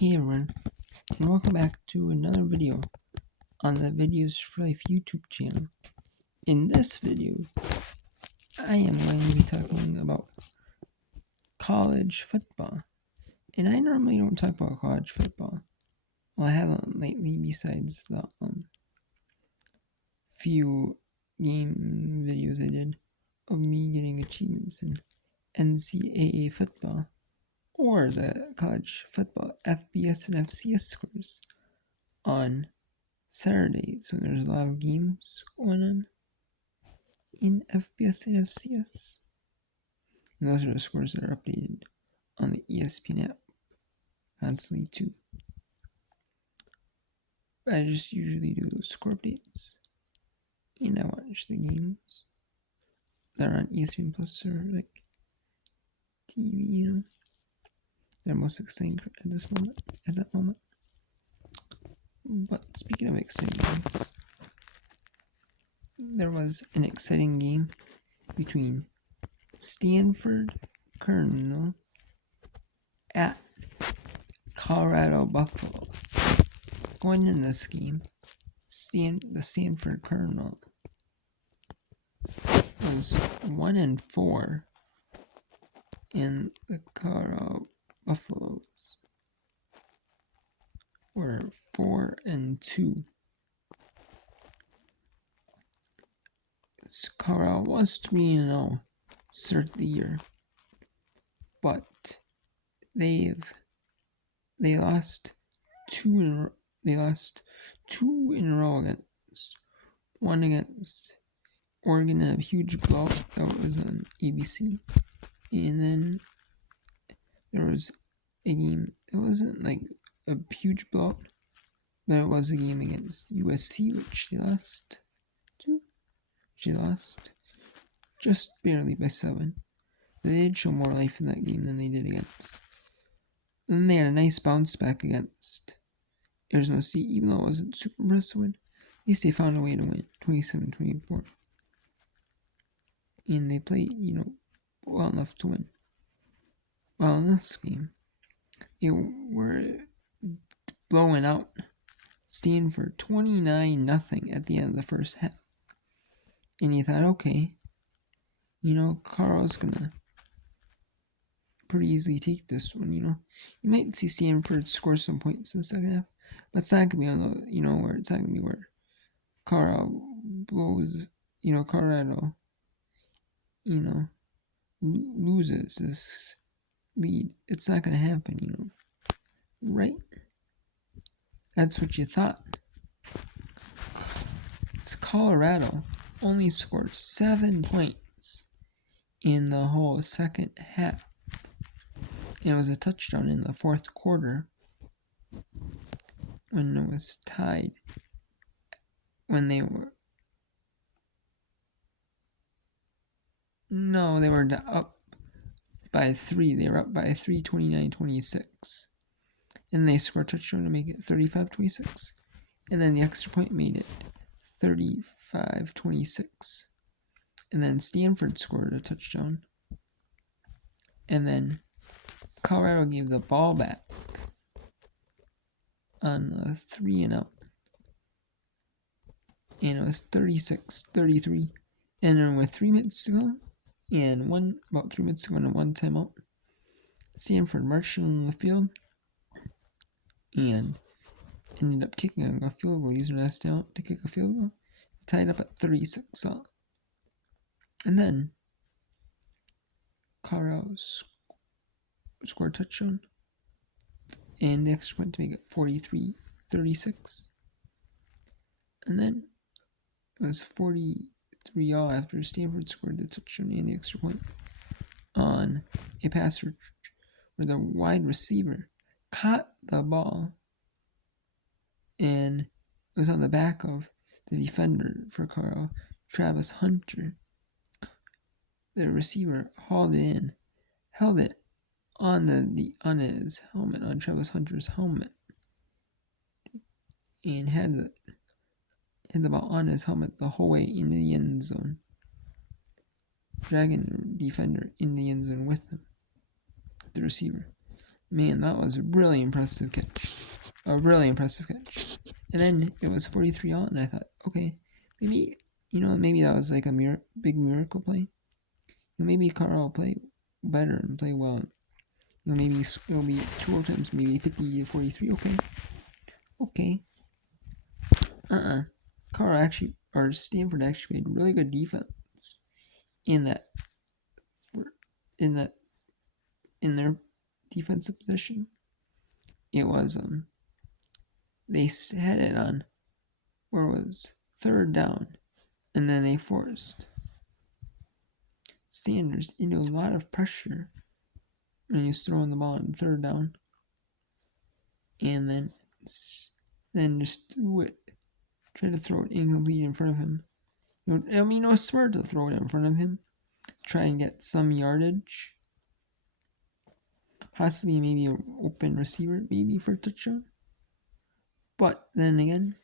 Hey everyone, and welcome back to another video on the Videos for Life YouTube channel. In this video, I am going to be talking about college football. And I normally don't talk about college football. Well, I haven't lately besides the few game videos I did of me getting achievements in NCAA football or the college football FBS and FCS scores on Saturday, so there's a lot of games going on in FBS and FCS. And those are the scores that are updated on the ESPN app constantly too. But I just usually do those score updates, and I watch the games that are on ESPN Plus or like TV, They're most exciting at that moment. But speaking of exciting games, there was an exciting game between Stanford Cardinals at Colorado Buffaloes. Going in this game, the Stanford Cardinals was 1-4, and the Colorado Buffaloes were 4-2. Colorado was 3-0 start the year, but they lost two in a row against Oregon in a huge blowout that was on ABC, and then there was a game. It wasn't like a huge blowout, but it was a game against USC, which they lost to. She lost just barely by 7. They did show more life in that game than they did against. And then they had a nice bounce back against Arizona State, even though it wasn't super impressive win. At least they found a way to win 27-24. And they played, well enough to win. Well, in this game, they were blowing out Stanford 29-0 at the end of the first half. And you thought, okay, Carl's gonna pretty easily take this one, You might see Stanford score some points in the second half, but it's not gonna be on the, where it's not gonna be where Colorado blows, Colorado, loses this lead. It's not gonna happen, right? That's what you thought. It's Colorado only scored 7 points in the whole second half. And it was a touchdown in the fourth quarter when it was tied. When they were... No, they were up by 3. They were up by 3, 29-26. And they scored a touchdown to make it 35-26. And then the extra point made it 35-26. And then Stanford scored a touchdown. And then Colorado gave the ball back on a 3-and-out. And it was 36-33. And then with 3 minutes to go, and about 3 minutes to go and 1 timeout, Stanford marched on the field and ended up kicking a field goal, using last down to kick a field goal, tied up at 36 all. And then Colorado scored a touchdown and the extra point to make it 43-36. And then it was 43 all after Stanford scored the touchdown and the extra point on a pass where the wide receiver caught the ball, and it was on the back of the defender for Colorado, Travis Hunter. The receiver held it on his helmet, on Travis Hunter's helmet, and had the ball on his helmet the whole way into the end zone, dragging the defender in the end zone with him, the receiver. Man, that was a really impressive catch. A really impressive catch. And then it was 43 all, and I thought, okay, maybe, maybe that was like a big miracle play. Maybe Carl will play better and play well. Maybe it'll be 2 overtimes, maybe 50 to 43. Okay. Stanford actually played really good defense in their defensive position. It was they had it on where it was 3rd down, and then they forced Sanders into a lot of pressure when he's throwing the ball on 3rd down, and then just tried to throw it incomplete in front of him. It was smart to throw it in front of him, try and get some yardage, possibly maybe an open receiver, maybe for a touchdown. But then again,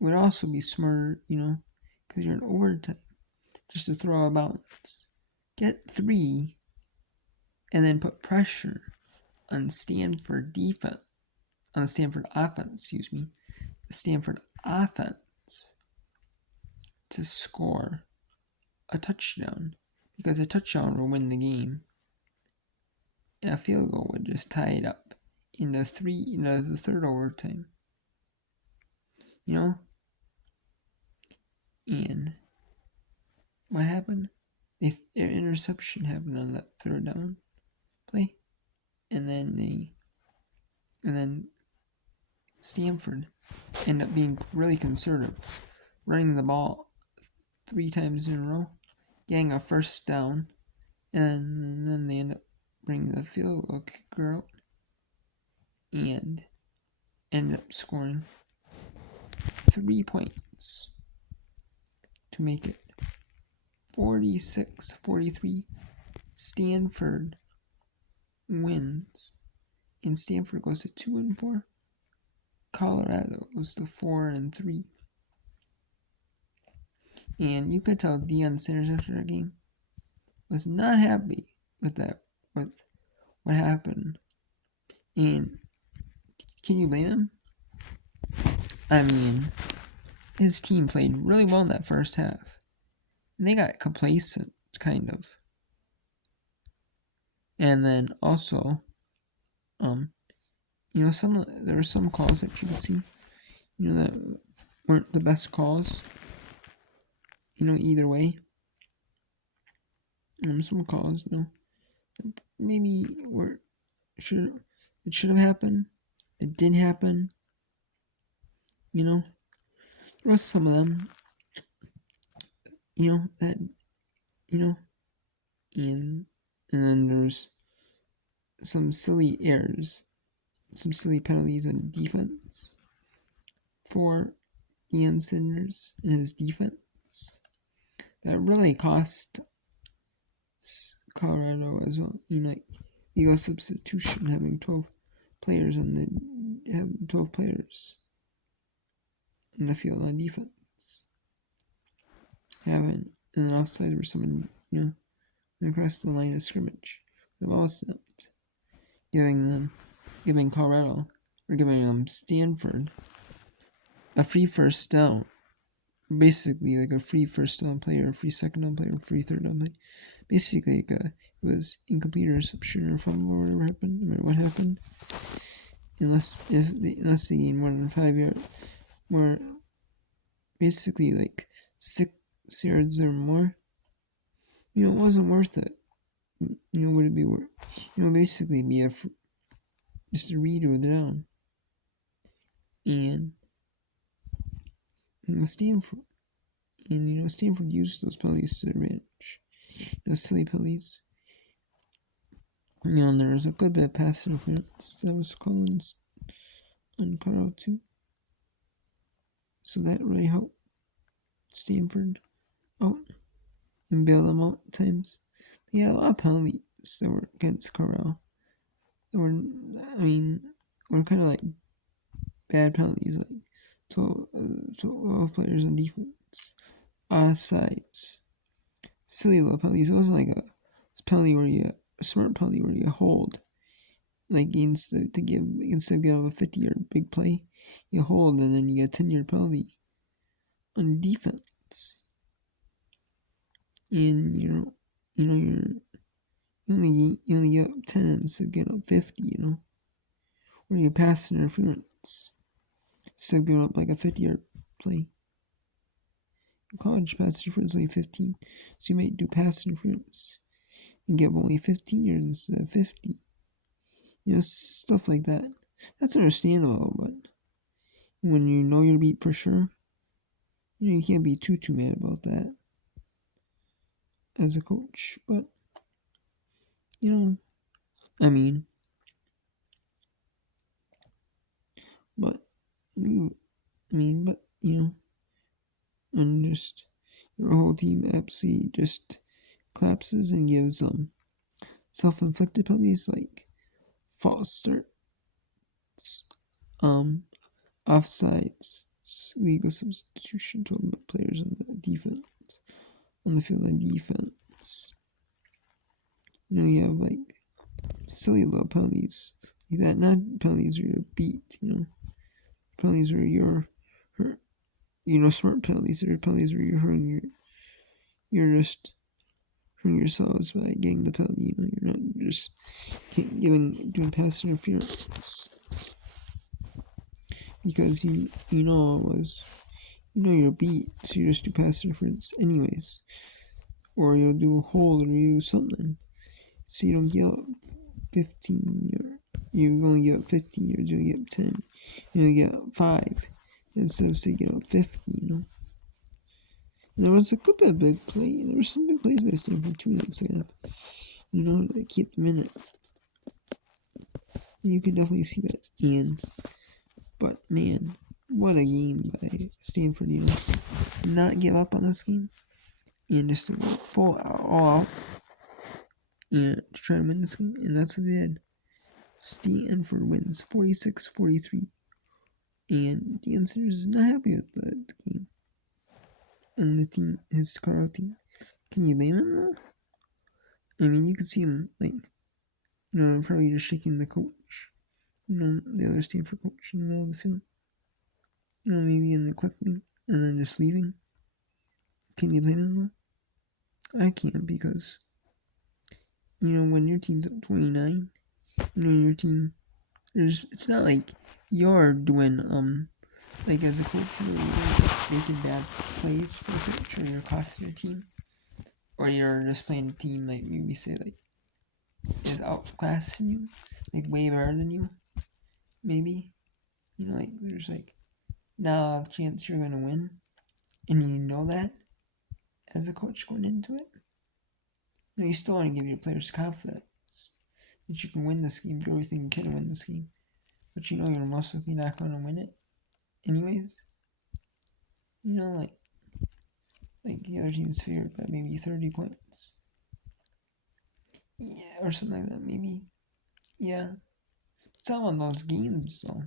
it would also be smarter, because you're in overtime, just to throw a bounce, get 3, and then put pressure on Stanford defense, on the Stanford offense, the Stanford offense to score a touchdown, because a touchdown will win the game, and a field goal would just tie it up in the 3rd overtime. And what happened? An interception happened on that 3rd down play, and then Stanford ended up being really conservative, running the ball 3 times in a row, getting a 1st down, and then they end up bringing the field goal kicker out and ended up scoring 3 points to make it 46-43. Stanford wins, and Stanford goes to 2-4. Colorado goes to 4-3. And you could tell Deion Sanders after that game was not happy with what happened. And can you blame him? I mean, his team played really well in that first half, and they got complacent, kind of. And then also, there were some calls that you could see, that weren't the best calls. Either way. Some calls, maybe it should have happened. It didn't happen. There was some of them. And then there's some silly errors, some silly penalties on defense for Deion Sanders and his defense that really cost Colorado as well. Eagle substitution, having 12 players in the field on defense. And then offside where someone, across the line of scrimmage. The ball snapped, giving Colorado, or giving Stanford a free 1st down. Basically, like a free 1st down play, or a free 2nd down play, or a free 3rd down play. Basically, it was incomplete reception or fumble or whatever happened. No matter what happened, unless they gained more than 5 yards, more basically like 6 yards or more. It wasn't worth it. Would it be worth? Basically be just a redo down. And Stanford used those penalties to their advantage. Silly penalties. And there was a good bit of pass interference that was called on Colorado too. So that really helped Stanford out and bail them out at times. They had a lot of penalties that were against Colorado. Were kind of like bad penalties, like 12 players on defense, offsides, silly little penalties. It wasn't like a smart penalty where you hold Like instead of giving a 50-yard big play, you hold and then you get a 10-yard penalty on defense. And you only get up 10 instead of getting up 50, Or you pass interference instead of going up like a 50-yard play. In college, pass interference is only 15, so you might do pass interference and get only 15 yards instead of 50. Stuff like that. That's understandable, but when you know you're beat for sure, you can't be too mad about that as a coach. But I mean, but when just your whole team absolutely just collapses and gives self-inflicted penalties like false starts, offsides, legal substitution to players on the defense, on the field on defense. You have like silly little penalties like that. Not penalties where you're beat, penalties where you're hurt. Smart penalties are penalties where you're just hurting yourselves by getting the penalty. You're not just doing pass interference because you're beat, so you just do pass interference anyways, or you'll do a hold or you do something, so you don't give up 15 yards. You only get up 15 yards. You only get up 10. You only get up 5 instead of say get up 50. And there was a couple of big plays. There were some big plays by Stanford too in that second half. To keep them in it. You can definitely see that. But man, what a game by Stanford. Not give up on this game and just to go full all out and to try to win this game, and that's what they did. Stanford wins 46-43, and the answer is not happy with the game and the team, his Colorado team. Can you blame him though? I mean, you could see him probably just shaking the coach, the other Stanford coach in the middle of the field, maybe in there quickly and then just leaving. Can you blame him though? I can't, because when your team's up 29, your team, it's not like you're doing like as a coach you're making bad plays for a coach, or you're costing your team, or you're just playing a team like maybe say like is outclassing you, like way better than you, maybe, like there's like not a chance you're gonna win, and you know that as a coach going into it. You still want to give your players confidence that you can win this game, do everything you can to win this game, but you're most likely not going to win it anyways. Like the other team's favored by maybe 30 points. Yeah, or something like that, maybe. Yeah. It's not one of those games, so.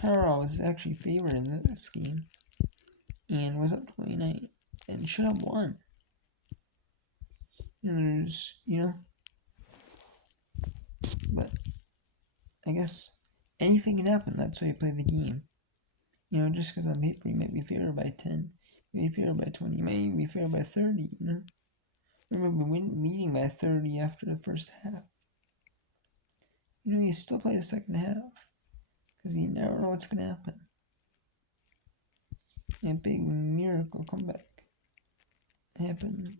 Colorado was actually favored in this game and was up 29 and should have won. And there's, but I guess anything can happen. That's why you play the game. Just because on paper you might be favored by 10, you may be favored by 20, you may be favored by 30, Remember, leading by 30 after the first half. You still play the second half, because you never know what's going to happen. A big miracle comeback happened,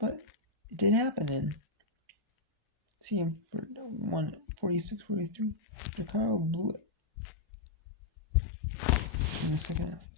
But it did happen, and Stanford won 46-43. Chicago blew it in the second half.